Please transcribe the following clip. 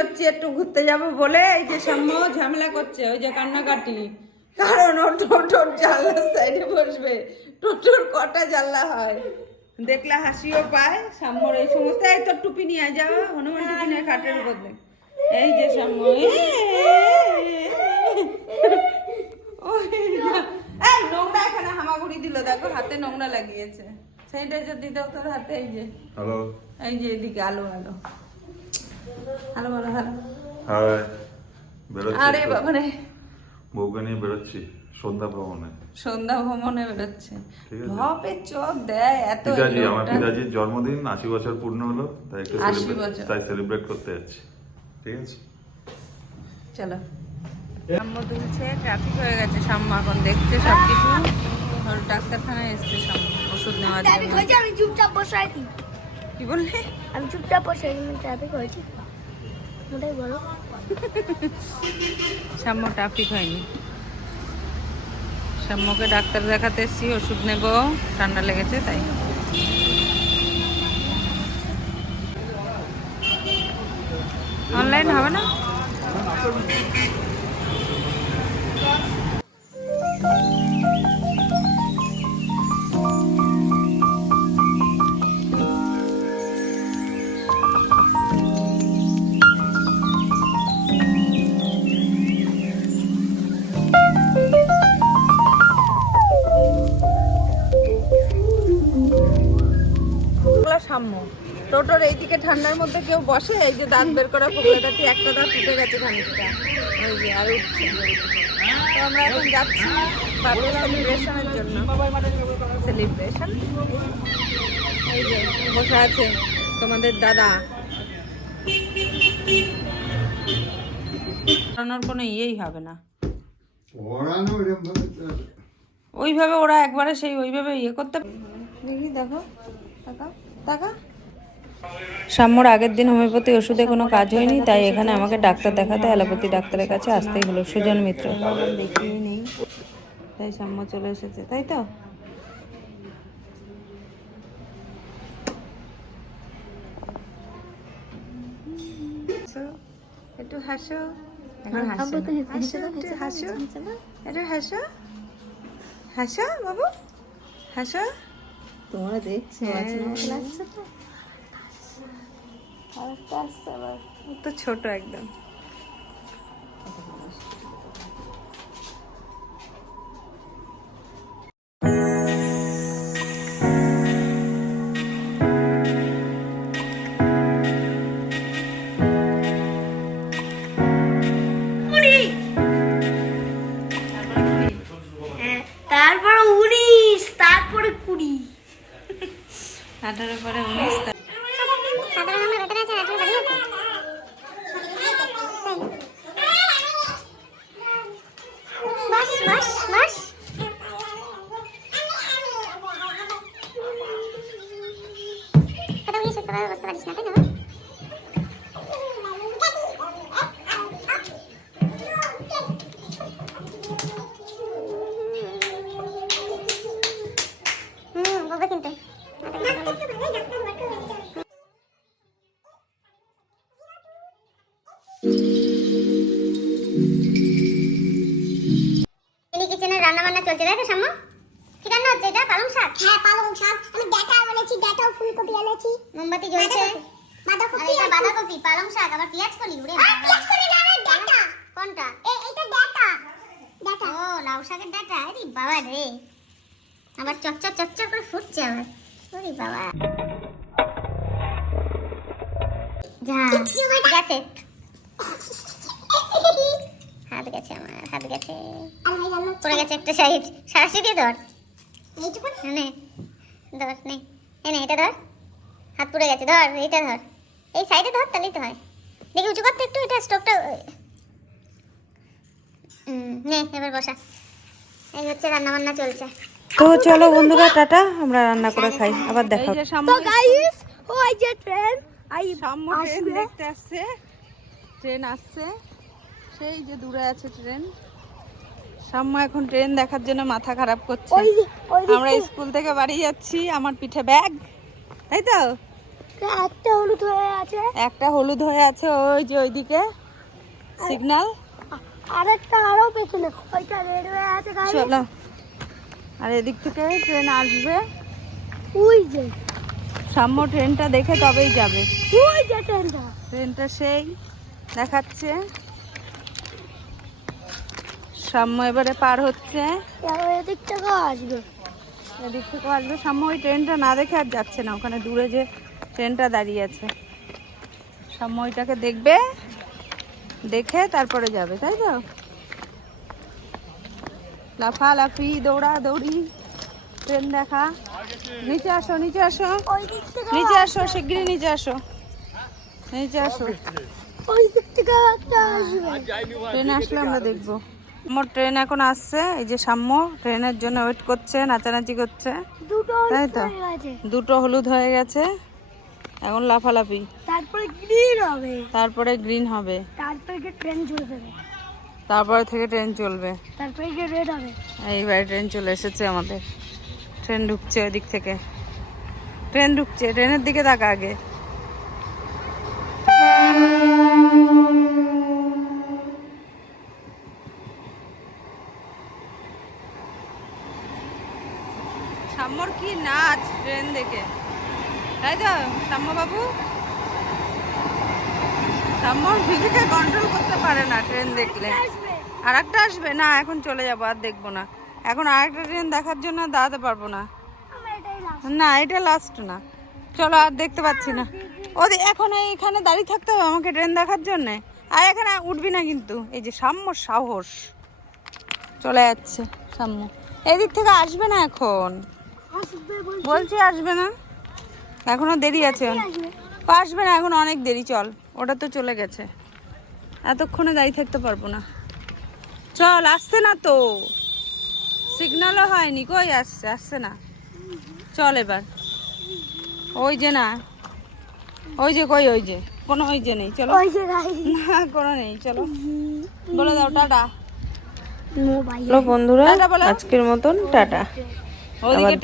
বেরোচ্ছি একটু ঘুরতে যাব বলে এই যে সাম্য ঝামেলা করছে ওই যে কান্নাকাটি কারণ ও টোটোর জানলার সাইডে বসবে টোটোর কটা জানলা হয় দেখলে হাসিও পায় সাম্যর এই সমস্ত এই তোর টুপি নিয়ে যাও হনুমান টুপি নিয়ে উপর দেখ এই যে সাম্য এই নোংরা এখানে হামাগুড়ি দিল দেখো হাতে নোংরা লাগিয়েছে সেইটা যদি দাও তোর হাতে এই যে হ্যালো এই যে এদিকে আলো আলো আলো বলো হ্যালো হাই বেরোচ্ছি আরে বাবা রে বউকে নিয়ে বেরোচ্ছি সন্ধ্যা ভ্রমণে সন্ধ্যা ভ্রমণে বেরোচ্ছে। ঠিক চোখ দেয় এত পিতাজি আমার পিতাজির জন্মদিন আশি বছর পূর্ণ হলো তাই একটু 80 celebrate- বছর। তাই সেলিব্রেট করতে যাচ্ছি। ঠিক আছে? চলো। সাম্য তুলছে ট্রাফিক হয়ে গেছে সাম্য এখন দেখছে সবকিছু। ওর ডাক্তারখানায় এসছে সাম্য ওষুধ নেওয়ার জন্য। আমি চুপচাপ বসে আছি। কি বললে? আমি চুপচাপ বসে আছি ট্রাফিক হয়েছে। ওটাই সাম্য ট্রাফিক হয়নি। সাম্যকে ডাক্তার দেখাতে এসছি, ওষুধ নেব। ঠান্ডা লেগেছে, তাই। অনলাইন হবে না? সাম্য। টোটোর এইদিকে ঠান্ডার মধ্যে কেউ বসে এই যে দাঁত বের করা পোকলাটাটি একটা দাঁত উঠে গেছে খানিকটা। ওই যে আর উঠছে। তো আমরা এখন যাচ্ছি বার্থডে সেলিব্রেশনের জন্য। সেলিব্রেশন এই যে বসে আছে তোমাদের দাদা। পড়ানোর কোনো ইয়েই হবে না। ওইভাবে ওরা একবারে সেই ওইভাবে ইয়ে করতে দেখি দেখো টাকা টাকা? সাম্যর আগের দিন হোমিওপ্যাথি ওষুধে কোনো কাজ হয়নি তাই এখানে আমাকে ডাক্তার দেখাতে অ্যালোপ্যাথি ডাক্তারের কাছে আসতেই হলো সুজন মিত্র। দেখিয়ে নেই তাই সাম্য চলে এসেছে তাই তো? হাসো, একটু একটু হাসো। হাসো বাবু? হাসো? তোমরা দেখছ লাগছে তো। আরেকটা আসছে আবার। তো ছোট একদম। মিনি কিচেনে রান্না বান্না চলছে? তাই তো সাম্য কি রান্না হচ্ছে এটা? পালং শাক? হ্যাঁ পালং শাক। আমি ডাটা এনেছি ডাটা ফুলকপি এনেছি। মোমবাতি জ্বলছে। বাঁধাকপি। এটা বাঁধাকপি পালং শাক। আবার পেঁয়াজ কলি উড়ে পেঁয়াজ কলি না রে ডাটা। কোনটা? এ এটা ডাটা। ডাটা। ও লাউ শাকের ডাটা? আরে বাবা রে। আবার চচ্চর চচ্চর করে ফুটছে আবার। ওরে বাবা। যা গেছে হাত গেছে আমার হাত গেছে। পড়ে গেছে একটা সাইড সারাশি দিয়ে ধর। নে। ধর নে। এ নে এটা ধর। হাত পুড়ে গেছে ধর এইটা ধর। এই সাইডে ধর তাহলেই তো হয়। দেখি উঁচু করতে একটু এটা স্টোভটা নে এবার বসা। এই হচ্ছে রান্না বান্না চলছে। তো চলো বন্ধুরা টাটা আমরা রান্না করে খাই। আবার দেখা তো গাইস ওই যে ট্রেন আই ট্রেন আসবে। দেখতে আসছে। ট্রেন আসছে। সেই যে দূরে আছে ট্রেন। সাম্য এখন ট্রেন দেখার জন্য মাথা খারাপ করছে। আমরা স্কুল থেকে বাড়ি যাচ্ছি আমার পিঠে ব্যাগ। তাই তো? একটা হলুদ হয়ে আছে। একটা হলুদ হয়ে আছে ওই যে ওইদিকে। সিগন্যাল আরেকটা আরও পেছনে। ওইটা রেড হয়ে আছে গাড়ি চলো। আর এদিক থেকে ট্রেন আসবে। ওই যে। সাম্য ট্রেনটা দেখে তবেই যাবে। ওই যে ট্রেনটা। ট্রেনটা সেই দেখাচ্ছে। সাম্য এবারে পার হচ্ছে। এদিক থেকেও আসবে। এদিক থেকে আসবে। সাম্য ওই ট্রেনটা না দেখে আর যাচ্ছে না। ওখানে দূরে যে ট্রেনটা দাঁড়িয়ে আছে। সাম্য ওইটাকে দেখবে দেখে তারপরে যাবে তাই তো? লাফালাফি দৌড়া দৌড়ি ট্রেন দেখা। নিচে আসো নিচে আসো। নিচে আসো শিগগিরই নিচে আসো। নিচে আসো। ট্রেন আসলে আমরা দেখব। আমার ট্রেন এখন আসছে এই যে সাম্য ট্রেনের জন্য ওয়েট করছে নাচানাচি করছে। তাই তো? দুটো হলুদ হয়ে গেছে এখন লাফালাফি। তারপরে গ্রিন হবে। তারপরে গ্রিন হবে। তারপরে ট্রেন চলে যাবে। তারপরে থেকে ট্রেন চলবে। তারপরে গিয়ে রেড হবে। এইবার ট্রেন চলে এসেছে আমাদের। ট্রেন ঢুকছে ওই দিক থেকে। ট্রেন ঢুকছে ট্রেনের দিকে তাকা আগে সাম্যর কি নাচ ট্রেন দেখে। তাই তো সাম্য বাবু সাম্য নিজেকে কন্ট্রোল করতে পারে না ট্রেন দেখলে। আর একটা আসবে? না এখন চলে যাব আর দেখব না। এখন আর একটা ট্রেন দেখার জন্য দাঁড়াতে পারব না। না এটা লাস্ট না। চলো আর দেখতে পাচ্ছি না। ওদের এখন এখানে দাঁড়িয়ে থাকতে হবে আমাকে ট্রেন দেখার জন্যে। আর এখানে উঠবি না কিন্তু। এই যে সাম্য সাহস। চলে যাচ্ছে সাম্য। এদিক থেকে আসবে না এখন। বলছি আসবে না? এখনও দেরি আছে। আসবে? না এখন অনেক দেরি চল। ওটা তো চলে গেছে। এতক্ষণে দাঁড়িয়ে থাকতে পারব না। চল আসছে না তো। সিগন্যালও হয়নি। কই আসছে? আসছে না। চল এবার। ওই যে না। ওই যে কই ওই যে? কোনো ওই যে নেই চলো। ওই যে না কোনো নেই চলো। বলে দাও টাটা। বন্ধুরা আজকের মতন টাটা।